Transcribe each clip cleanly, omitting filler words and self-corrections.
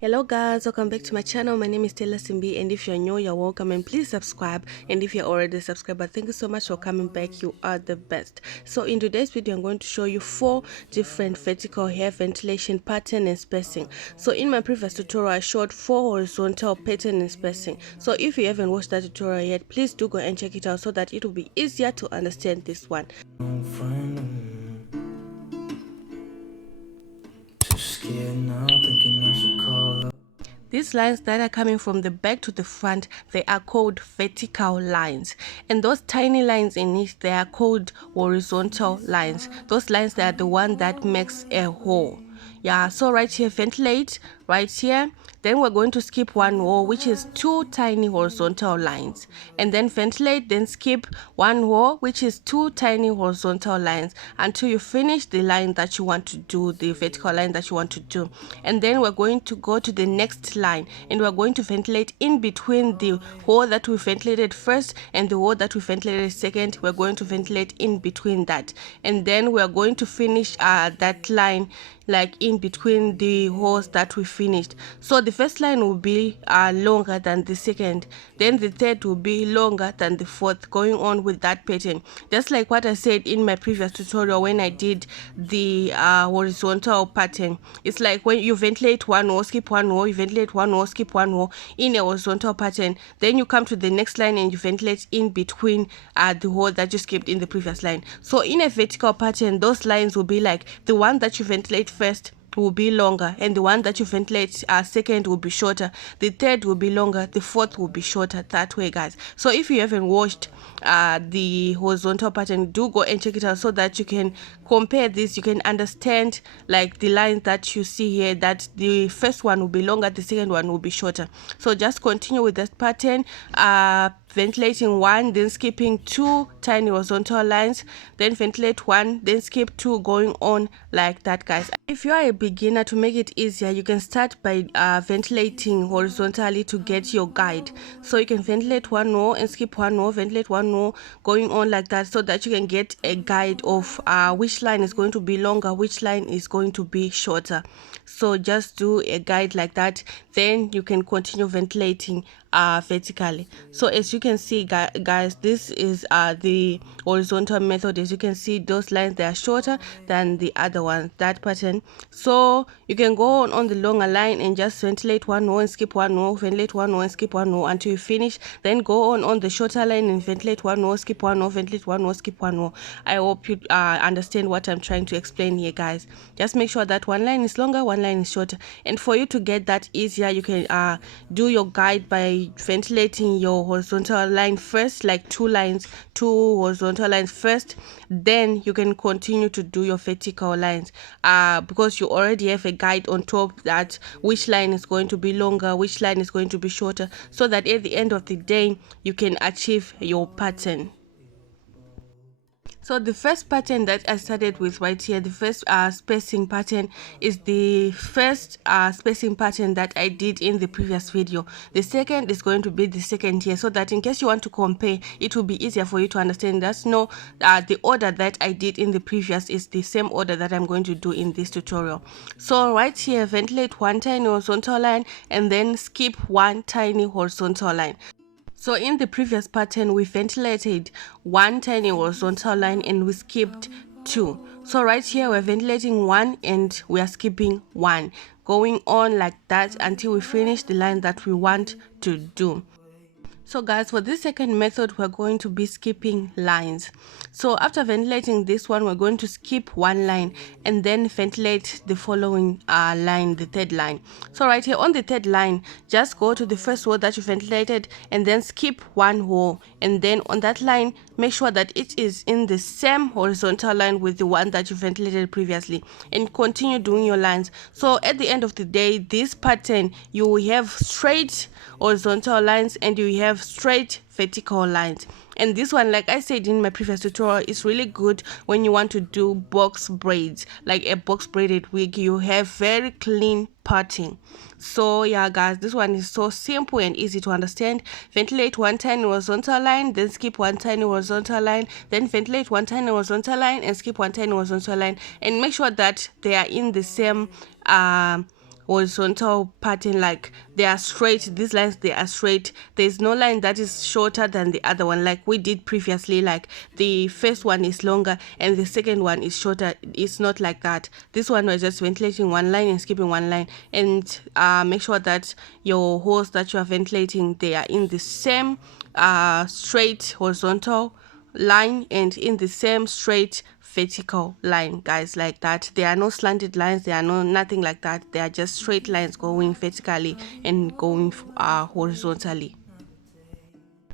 Hello guys, welcome back to my channel. My name is Taylor Simbi, and if you're new, you're welcome, and please subscribe. And if you're already a subscriber, thank you so much for coming back. You are the best. So in today's video, I'm going to show you 4 different vertical hair ventilation pattern and spacing. So in my previous tutorial, I showed 4 horizontal pattern and spacing. So if you haven't watched that tutorial yet, please do go and check it out so that it will be easier to understand this one. These lines that are coming from the back to the front, they are called vertical lines, and those tiny lines in it, they are called horizontal lines. Those lines, they are the one that makes a hole. Yeah, so right here, ventilate, right here, then we're going to skip one row, which is 2 tiny horizontal lines, and then ventilate, then skip one row, which is 2 tiny horizontal lines, until you finish the line that you want to do, the vertical line that you want to do. And then we're going to go to the next line, and we're going to ventilate in between the hole that we ventilated first and the hole that we ventilated second. We're going to ventilate in between that, and then we're going to finish that line like in between the holes that we finished. So the first line will be longer than the second, then the third will be longer than the fourth, going on with that pattern, just like what I said in my previous tutorial when I did the horizontal pattern. It's like when you ventilate one row, skip one row, you ventilate one row, skip one row in a horizontal pattern, then you come to the next line and you ventilate in between the hole that you skipped in the previous line. So in a vertical pattern, those lines will be like the one that you ventilate first will be longer, and the one that you ventilate second will be shorter, the third will be longer, the fourth will be shorter, that way guys. So if you haven't watched the horizontal pattern, do go and check it out so that you can compare this. You can understand like the lines that you see here, that the first one will be longer, the second one will be shorter. So just continue with that pattern, ventilating one, then skipping 2 tiny horizontal lines, then ventilate one, then skip 2, going on like that guys. If you are a beginner, to make it easier, you can start by ventilating horizontally to get your guide. So you can ventilate one row and skip one row, ventilate one row, going on like that, so that you can get a guide of which line is going to be longer, which line is going to be shorter. So just do a guide like that, then you can continue ventilating vertically. So as you can see guys, this is the horizontal method. As you can see, those lines, they are shorter than the other one, that pattern. So you can go on the longer line and just ventilate one row and skip one row, ventilate one row and skip one row until you finish, then go on the shorter line and ventilate one row, skip one row, ventilate one row, skip one row. I hope you understand what I'm trying to explain here guys. Just make sure that one line is longer, one line is shorter, and for you to get that easier, you can do your guide by ventilating your horizontal line first, like 2 horizontal lines first, then you can continue to do your vertical lines because you already have a guide on top that which line is going to be longer, which line is going to be shorter, so that at the end of the day you can achieve your pattern. So the first pattern that I started with right here, the first spacing pattern, is the first spacing pattern that I did in the previous video. The second is going to be the second here, so that in case you want to compare, it will be easier for you to understand. That's no the order that I did in the previous is the same order that I'm going to do in this tutorial. So right here, ventilate one tiny horizontal line and then skip one tiny horizontal line. So in the previous pattern, we ventilated one tiny horizontal line and we skipped 2. So right here, we're ventilating 1 and we are skipping 1, going on like that until we finish the line that we want to do. So guys, for this second method, we're going to be skipping lines. So after ventilating this one, we're going to skip one line and then ventilate the following line, the third line. So right here on the third line, just go to the first row that you ventilated and then skip one row, and then on that line, make sure that it is in the same horizontal line with the one that you ventilated previously, and continue doing your lines. So at the end of the day, this pattern, you will have straight horizontal lines and you have straight vertical lines. And this one, like I said in my previous tutorial, is really good when you want to do box braids, like a box braided wig. You have very clean parting. So yeah guys, this one is so simple and easy to understand. Ventilate one tiny horizontal line, then skip one tiny horizontal line, then ventilate one tiny horizontal line and skip one tiny horizontal line, and make sure that they are in the same horizontal pattern, like they are straight. These lines, they are straight. There's no line that is shorter than the other one, like we did previously. Like the first one is longer and the second one is shorter. It's not like that. This one was just ventilating one line and skipping one line. And make sure that your holes that you are ventilating, they are in the same straight horizontal line and in the same straight vertical line, guys, like that. There are no slanted lines, there are no nothing like that. They are just straight lines going vertically and going horizontally.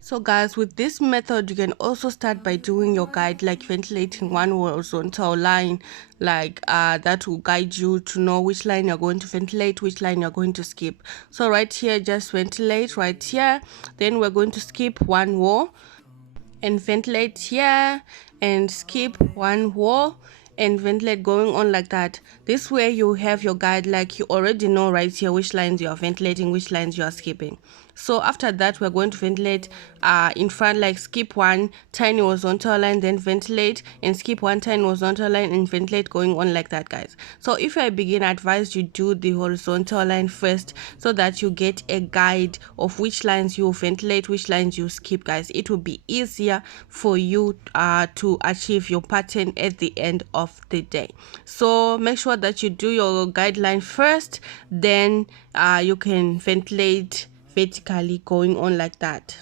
So guys, with this method, you can also start by doing your guide, like ventilating one horizontal line, like that will guide you to know which line you're going to ventilate, which line you're going to skip. So right here, just ventilate right here. Then we're going to skip one row and ventilate here and skip one row and ventilate, going on like that. This way you have your guide, like you already know right here which lines you are ventilating, which lines you are skipping. So after that, we're going to ventilate in front, like skip one tiny horizontal line, then ventilate and skip one tiny horizontal line and ventilate, going on like that, guys. So if you're a beginner, I advise you do the horizontal line first so that you get a guide of which lines you ventilate, which lines you skip, guys. It will be easier for you to achieve your pattern at the end of the day. So make sure that you do your guideline first, then you can ventilate vertically, going on like that.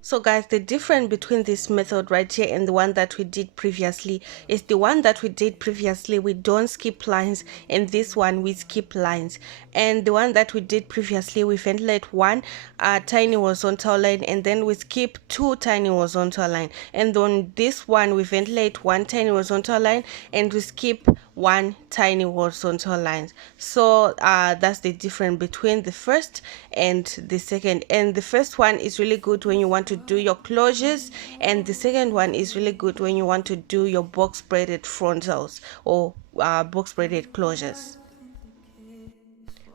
So guys, the difference between this method right here and the one that we did previously is the one that we did previously, we don't skip lines, and this one we skip lines. And the one that we did previously, we ventilate one tiny horizontal line and then we skip two tiny horizontal line. And on this one, we ventilate one tiny horizontal line and we skip one tiny horizontal line. So that's the difference between the first and the second. And the first one is really good when you want to do your closures, and the second one is really good when you want to do your box braided frontals or box braided closures.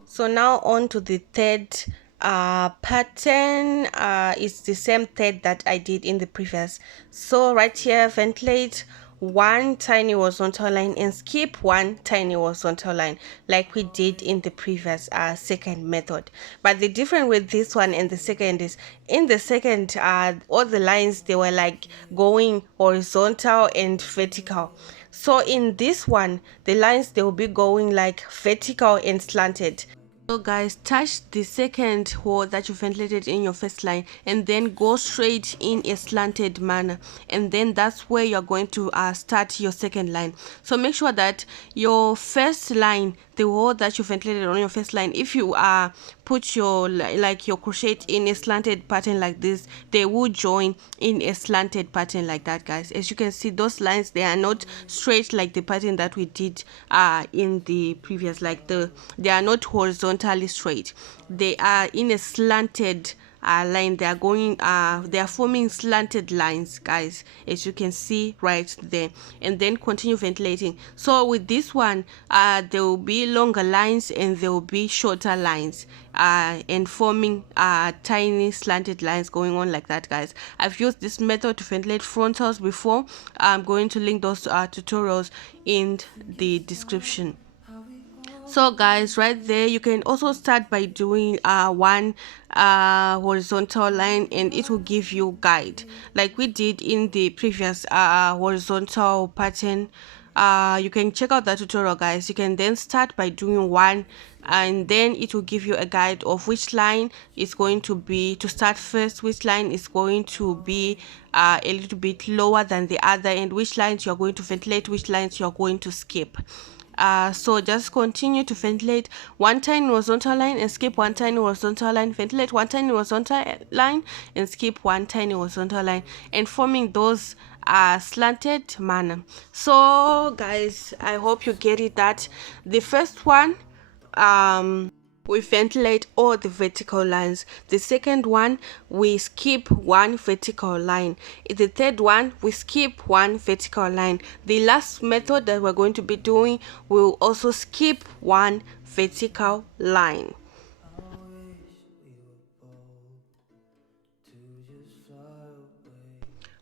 So now on to the third pattern. It's the same thread that I did in the previous. So right here, ventilate one tiny horizontal line and skip one tiny horizontal line, like we did in the previous second method. But the difference with this one and the second is, in the second all the lines, they were like going horizontal and vertical. So in this one, the lines, they will be going like vertical and slanted. So guys, touch the second hole that you ventilated in your first line and then go straight in a slanted manner, and then that's where you're going to start your second line. So make sure that your first line, the hole that you ventilated on your first line, if you put your like your crochet in a slanted pattern like this, they will join in a slanted pattern like that, guys. As you can see, those lines, they are not straight like the pattern that we did in the previous, like they are not horizontally straight, they are in a slanted line. They are going they are forming slanted lines, guys, as you can see right there. And then continue ventilating. So with this one, there will be longer lines and there will be shorter lines and forming tiny slanted lines, going on like that, guys. I've used this method to ventilate frontals before. I'm going to link those tutorials in the description. So guys, right there, you can also start by doing one horizontal line, and it will give you guide like we did in the previous horizontal pattern. You can check out that tutorial, guys. You can then start by doing one, and then it will give you a guide of which line is going to be to start first, which line is going to be a little bit lower than the other, and which lines you're going to ventilate, which lines you're going to skip. So just continue to ventilate one tiny horizontal line and skip one tiny horizontal line, ventilate one tiny horizontal line and skip one tiny horizontal line, and forming those slanted manner. So guys, I hope you get it, that the first one we ventilate all the vertical lines. The second one, we skip one vertical line. The third one, we skip one vertical line. The last method that we're going to be doing, we'll also skip one vertical line.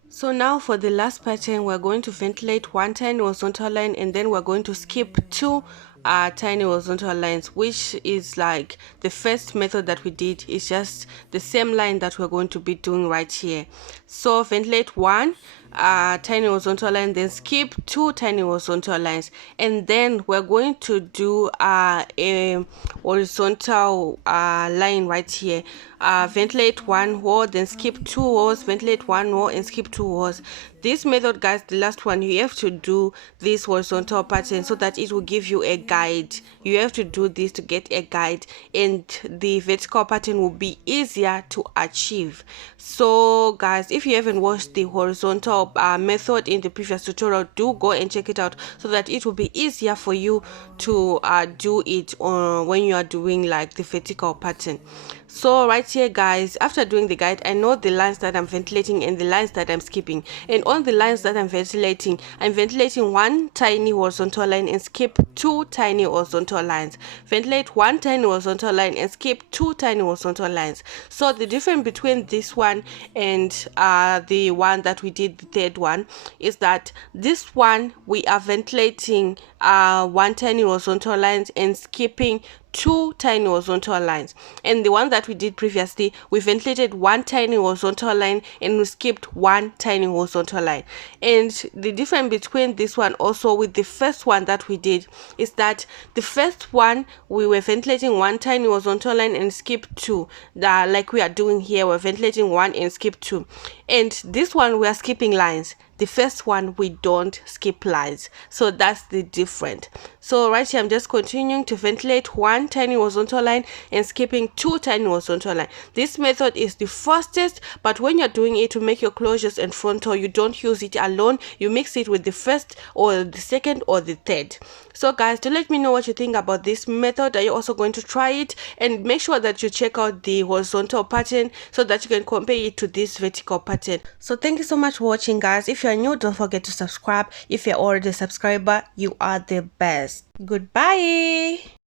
So now for the last pattern, we're going to ventilate one tiny horizontal line and then we're going to skip two tiny horizontal lines, which is like the first method that we did. Is just the same line that we're going to be doing right here. So ventilate 1 tiny horizontal line, then skip 2 tiny horizontal lines, and then we're going to do a horizontal line right here. Ventilate 1 row, then skip 2 rows, ventilate 1 row and skip 2 rows. This method, guys, the last one, you have to do this horizontal pattern so that it will give you a guide. You have to do this to get a guide, and the vertical pattern will be easier to achieve. So guys, if you haven't watched the horizontal method in the previous tutorial, do go and check it out so that it will be easier for you to do it when you are doing like the vertical pattern. So right here, guys, after doing the guide, I know the lines that I'm ventilating and the lines that I'm skipping. And on the lines that I'm ventilating 1 tiny horizontal line and skip 2 tiny horizontal lines. Ventilate 1 tiny horizontal line and skip 2 tiny horizontal lines. So the difference between this one and the one that we did, the third one, is that this one we are ventilating 1 tiny horizontal lines and skipping 2 tiny horizontal lines, and the one that we did previously, we ventilated 1 tiny horizontal line and we skipped 1 tiny horizontal line. And the difference between this one also with the first one that we did is that the first one we were ventilating 1 tiny horizontal line and skip 2, like we are doing here, we're ventilating 1 and skip 2, and this one we are skipping lines. The first one we don't skip lines, so that's the difference. So right here I'm just continuing to ventilate 1 tiny horizontal line and skipping 2 tiny horizontal line. This method is the fastest, but when you're doing it to make your closures and frontal, you don't use it alone, you mix it with the first or the second or the third. So guys, do let me know what you think about this method. Are you also going to try it? And make sure that you check out the horizontal pattern so that you can compare it to this vertical pattern. So thank you so much for watching, guys. If you're new, don't forget to subscribe. If you're already a subscriber, you are the best. Goodbye.